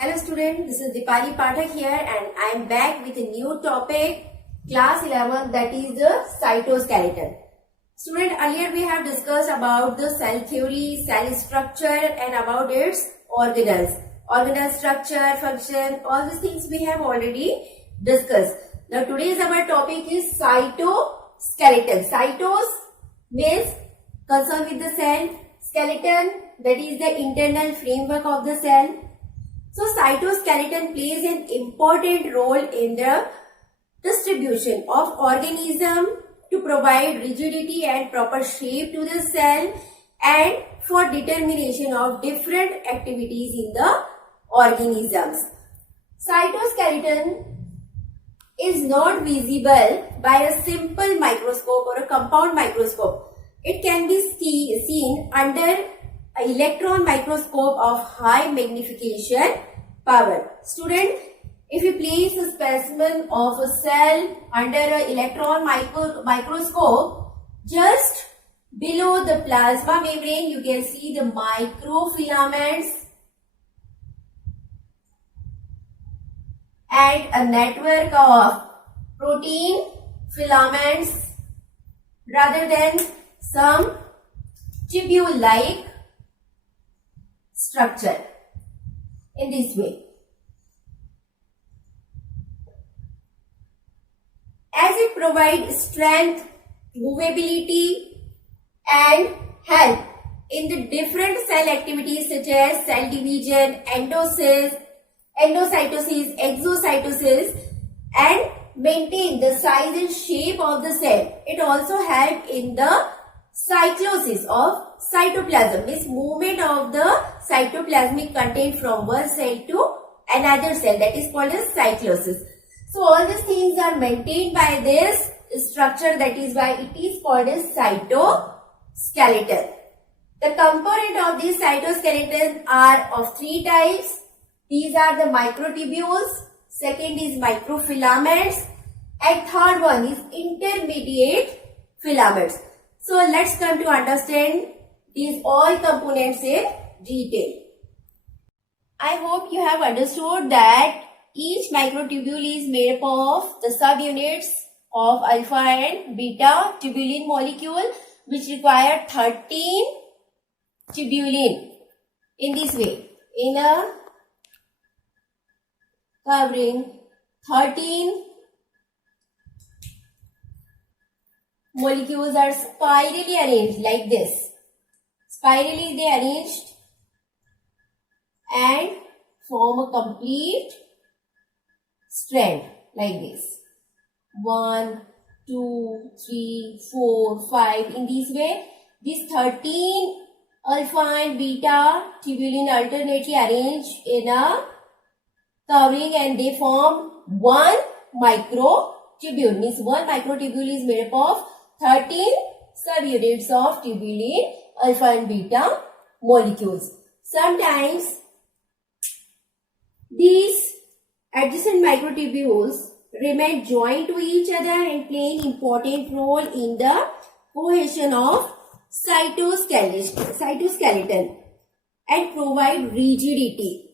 Hello student, this is Dipali Pathak here and I am back with a new topic, class 11, that is the cytoskeleton. Student, earlier we have discussed about the cell theory, cell structure and about its organelles. Organelle structure, function, all these things we have already discussed. Now today's our topic is cytoskeleton. Cytos means concerned with the cell, skeleton that is the internal framework of the cell. So cytoskeleton plays an important role in the distribution of organism to provide rigidity and proper shape to the cell and for determination of different activities in the organisms. Cytoskeleton is not visible by a simple microscope or a compound microscope. It can be seen under an electron microscope of high magnification power. Student, if you place a specimen of a cell under an electron microscope, just below the plasma membrane, you can see the microfilaments and a network of protein filaments rather than some tubule-like structure in this way. As it provides strength, movability and help in the different cell activities such as cell division, endocytosis, exocytosis and maintain the size and shape of the cell. It also helps in the cyclosis of cytoplasm, means movement of the cytoplasmic content from one cell to another cell, that is called as cyclosis. So all these things are maintained by this structure, that is why it is called as cytoskeleton. The component of this cytoskeleton are of three types. These are the microtubules, second is microfilaments and third one is intermediate filaments. So let's come to understand these all components in detail. I hope you have understood that each microtubule is made up of the subunits of alpha and beta tubulin molecule which require 13 tubulin in this way. In a covering 13 molecules are spirally arranged like this. Spirally they are arranged and form a complete strand like this. 1, 2, 3, 4, 5. In this way, these 13 alpha and beta tubulin alternately arranged in a covering and they form one microtubule. Means one microtubule is made up of 13 subunits of tubulin alpha and beta molecules. Sometimes these adjacent microtubules remain joined to each other and play an important role in the cohesion of cytoskeleton and provide rigidity.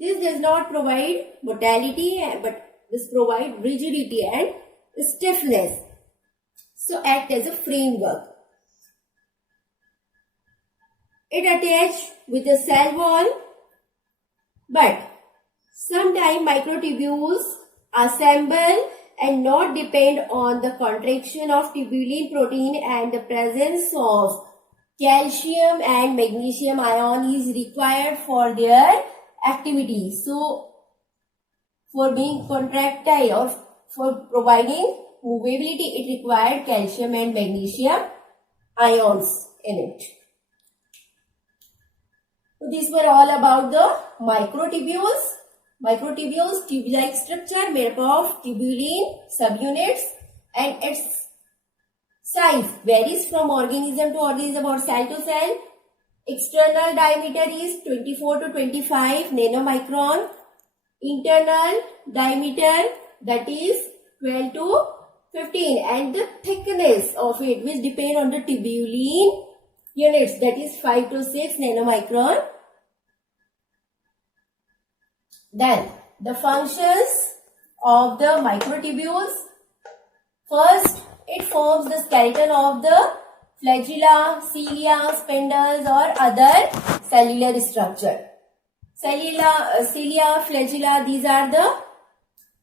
This does not provide motility but this provides rigidity and stiffness. So act as a framework. It attaches with the cell wall, but sometimes microtubules assemble and not depend on the contraction of tubulin protein and the presence of calcium and magnesium ion is required for their activity. So, for being contractile or for providing movability, it required calcium and magnesium ions in it. So these were all about the microtubules. Microtubules, tube-like structure made up of tubulin subunits and its size varies from organism to organism or cell to cell. External diameter is 24 to 25 nanomicron. Internal diameter, that is 12 to 15, and the thickness of it which depend on the tubulin units, that is 5 to 6 nanomicron. Then the functions of the microtubules. First, it forms the skeleton of the flagella, cilia, spindles or other cellular structure. Cilia, flagella, these are the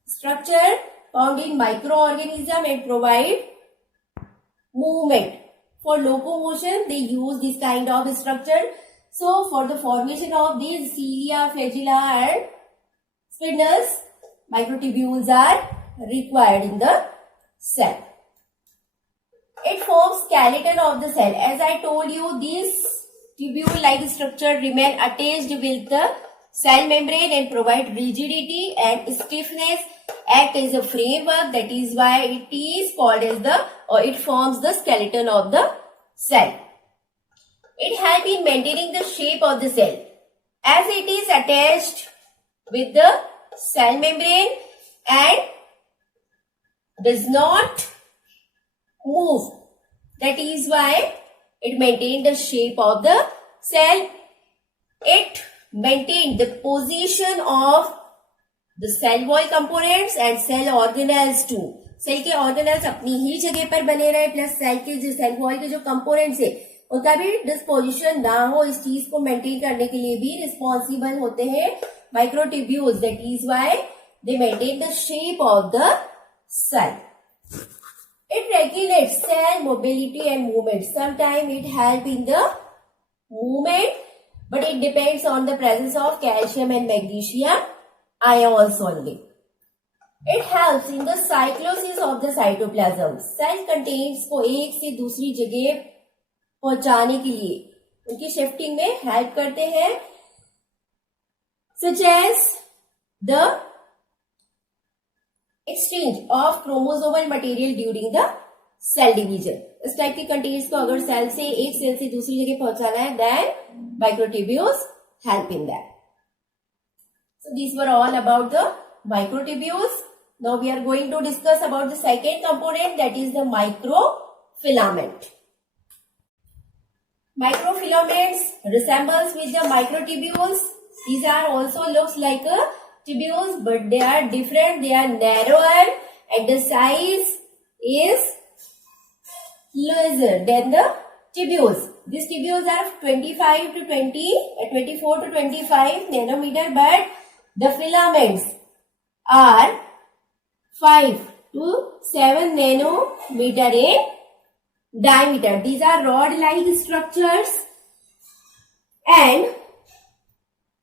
structure found in microorganism and provide movement. For locomotion, they use this kind of structure. So, for the formation of these cilia, flagella and spindles, microtubules are required in the cell. It forms skeleton of the cell. As I told you, this tubule-like structure remain attached with the cell membrane and provide rigidity and stiffness, act as a framework. That is why it is called as it forms the skeleton of the cell. It helps in maintaining the shape of the cell as it is attached with the cell membrane and does not move. That is why it maintains the shape of the cell. It maintains the position of the cell wall components and cell organelles too. Cell के organelles अपनी ही जगह पर बने रहे plus cell के जो cell wall के जो कंपोनेंट्स है उनका भी डिस्पोजिशन ना हो, इस चीज को मेंटेन करने के लिए भी रिस्पॉन्सिबल होते हैं microtubules. That is why they maintain the shape of the cell. It regulates cell mobility and movement. Sometimes it helps in the movement, but it depends on the presence of calcium and magnesium ions only. It helps in the cyclosis of the cytoplasm. Cell contents को एक से दूसरी जगह पहुंचाने के लिए उनकी shifting में हेल्प करते हैं. Such as the exchange of chromosomal material during the cell division. इस टाइप के कंटेंट्स को अगर सेल से एक सेल से दूसरी जगह पहुंचाना है then microtubules help in that. So these were all about the microtubules. Now we are going to discuss about the second component, that is the microfilament. Microfilaments resembles with the microtubules. These are also looks like a tubules, but they are different. They are narrower and the size is larger than the tubules. These tubules are 24 to 25 nanometer, but the filaments are 5 to 7 nanometer in diameter. These are rod-like structures and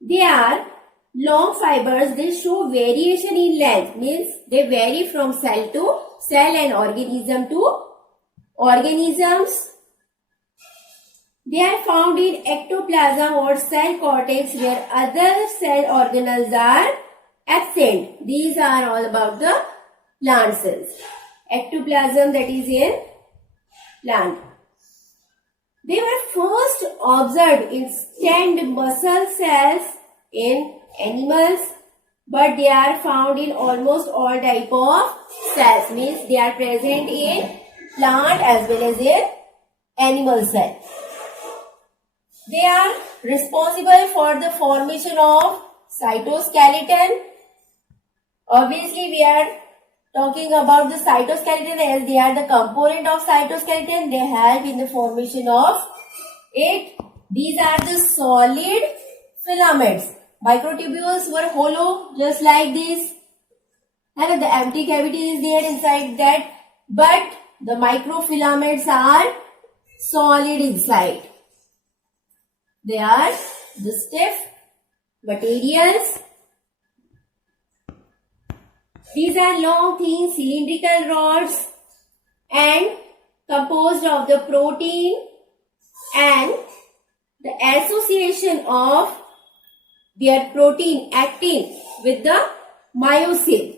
they are long fibers. They show variation in length, means they vary from cell to cell and organism to organisms. They are found in ectoplasm or cell cortex where other cell organelles are absent. These are all about the plant cells. Ectoplasm, that is in plant. They were first observed in stemmed muscle cells in animals, but they are found in almost all type of cells, means they are present in plant as well as in animal cell. They are responsible for the formation of cytoskeleton. Obviously, we are talking about the cytoskeleton as they are the component of cytoskeleton. They help in the formation of it. These are the solid filaments. Microtubules were hollow, just like this, and the empty cavity is there inside that, but the microfilaments are solid inside. They are the stiff materials. These are long, thin, cylindrical rods and composed of the protein and the association of their protein actin with the myosin.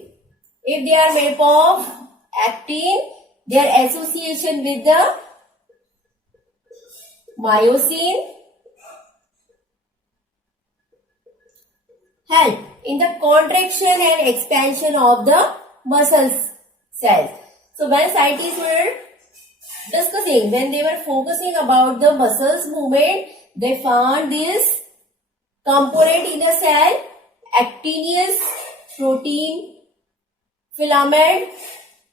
If they are made of actin, their association with the myosin help in the contraction and expansion of the muscle cells. So when scientists were discussing, when they were focusing about the muscles movement, they found this component in the cell actinous protein filament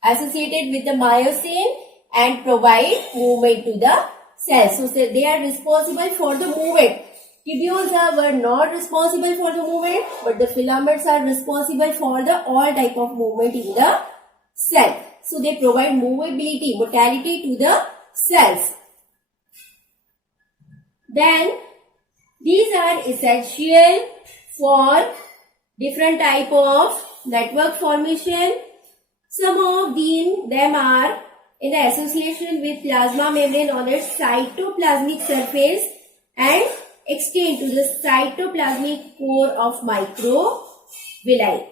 associated with the myosin and provide movement to the cells. So they are responsible for the movement. Tubules were not responsible for the movement, but the filaments are responsible for the all type of movement in the cell. So they provide movability, motility to the cells. Then these are essential for different type of network formation. Some of them are in the association with plasma membrane on its cytoplasmic surface and extend to the cytoplasmic core of microvilli.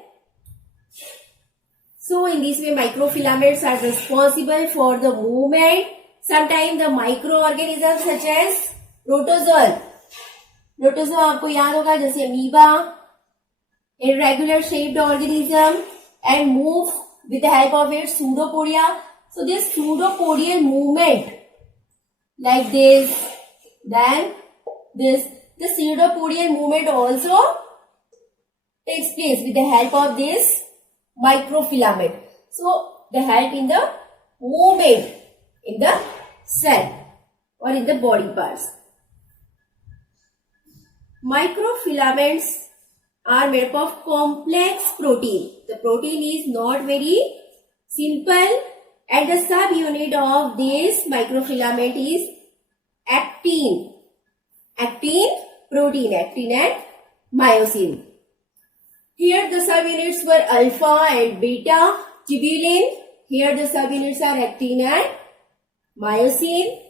So in this way, microfilaments are responsible for the movement. Sometimes the microorganisms such as protozoa. Protozoa आपको याद होगा जैसे amoeba, irregular shaped organism and move with the help of its pseudopodia. So this pseudopodial movement like this, then this, the pseudopodial movement also takes place with the help of this microfilament. So they help in the movement in the cell or in the body parts. Microfilaments are made up of complex protein. The protein is not very simple, and the subunit of this microfilament is actin. Actin protein, actin and myosin. Here the subunits were alpha and beta tubulin. Here the subunits are actin and myosin.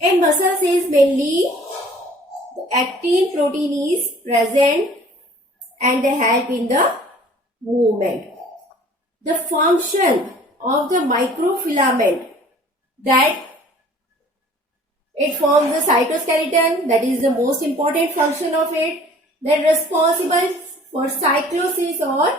In muscle cells mainly, the actin protein is present and they help in the movement. The function of the microfilament, that it forms the cytoskeleton, that is the most important function of it, that responsible for cyclosis or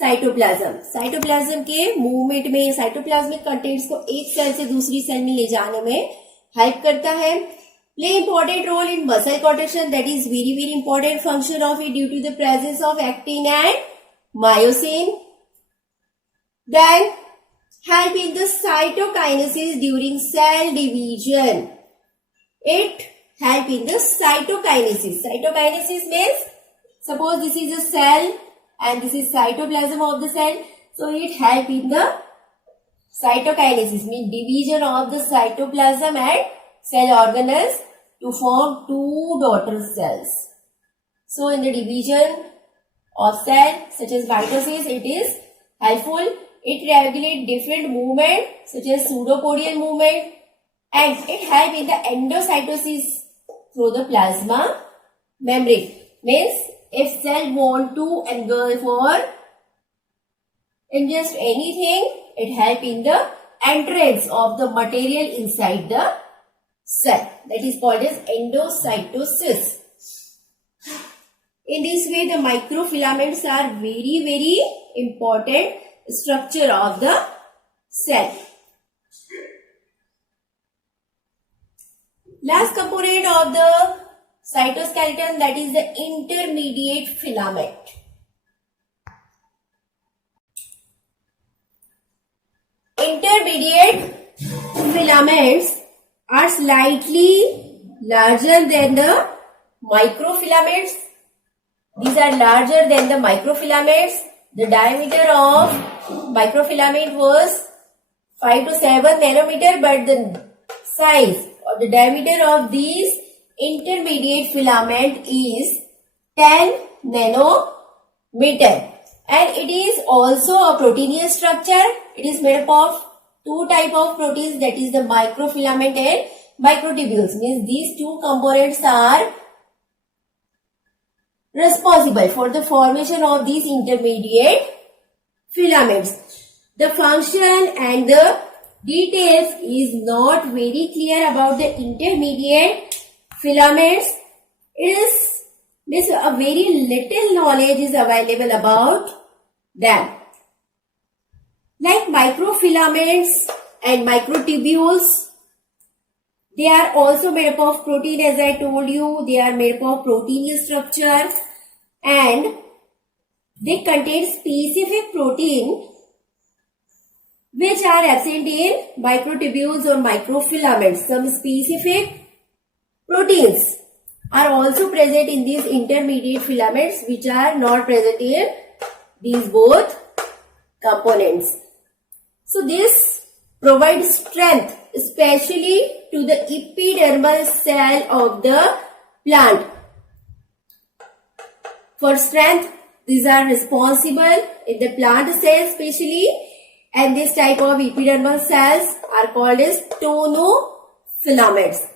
cytoplasm. Cytoplasm के movement में cytoplasmic contents को एक cell से दूसरी cell में ले जाने में help करता है. Play important role in muscle contraction, that is very important function of it due to the presence of actin and myosin. Then help in the cytokinesis during cell division. It help in the cytokinesis. Cytokinesis means, suppose this is a cell and this is cytoplasm of the cell. So it help in the cytokinesis, means division of the cytoplasm and cell organelles to form two daughter cells. So in the division of cell such as mitosis, it is helpful. It regulates different movement such as pseudopodial movement, and it help in the endocytosis through the plasma membrane. Means if cell want to engulf or ingest anything, it help in the entrance of the material inside the cell. That is called as endocytosis. In this way, the microfilaments are very important structure of the cell. Last component of the cytoskeleton, that is the intermediate filament. Intermediate filaments are slightly larger than the microfilaments. These are larger than the microfilaments. The diameter of microfilament was 5 to 7 nanometer, but the size or the diameter of these intermediate filament is 10 nanometer. And it is also a proteinous structure. It is made up of two type of proteins, that is the microfilament and microtubules. Means these two components are responsible for the formation of these intermediate filaments. The function and the details is not very clear about the intermediate filaments. Means a very little knowledge is available about them. Like microfilaments and microtubules, they are also made up of protein, as I told you. They are made up of proteinous structure. and they contain specific protein which are absent in microtubules or microfilaments. Some specific proteins are also present in these intermediate filaments which are not present in these both components. So this provides strength especially to the epidermal cell of the plant. For strength, these are responsible in the plant cell especially, and this type of epidermal cells are called as tonofilaments.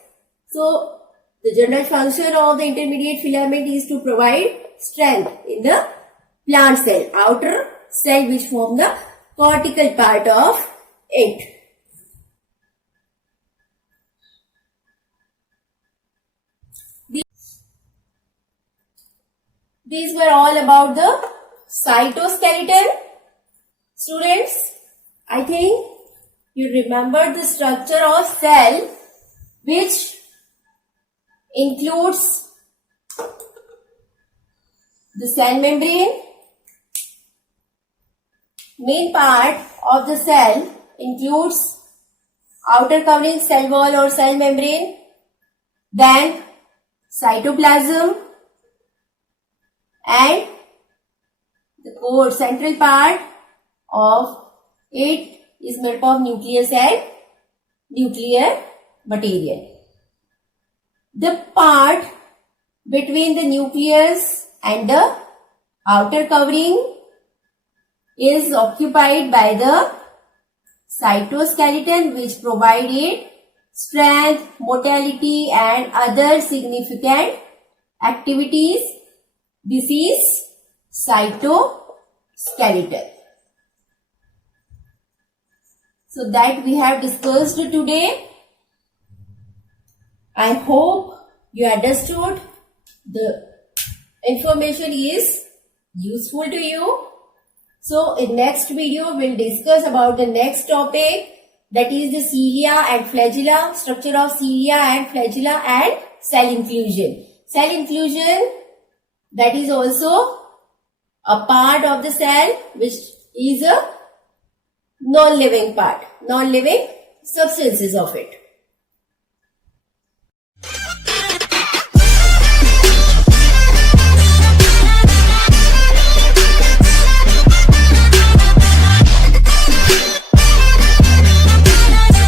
So the general function of the intermediate filament is to provide strength in the plant cell, outer cell which form the cortical part of it. These were all about the cytoskeleton. Students, I think you remember the structure of cell which includes the cell membrane. Main part of the cell includes outer covering cell wall or cell membrane, then cytoplasm, and the core central part of it is made up of nucleus and nuclear material. The part between the nucleus and the outer covering is occupied by the cytoskeleton which provided strength, motility and other significant activities. This is cytoskeleton. So that we have discussed today. I hope you understood. The information is useful to you. So in next video we'll discuss about the next topic, that is the cilia and flagella, structure of cilia and flagella and cell inclusion. Cell inclusion, that is also a part of the cell which is a non-living part, non-living substances of it.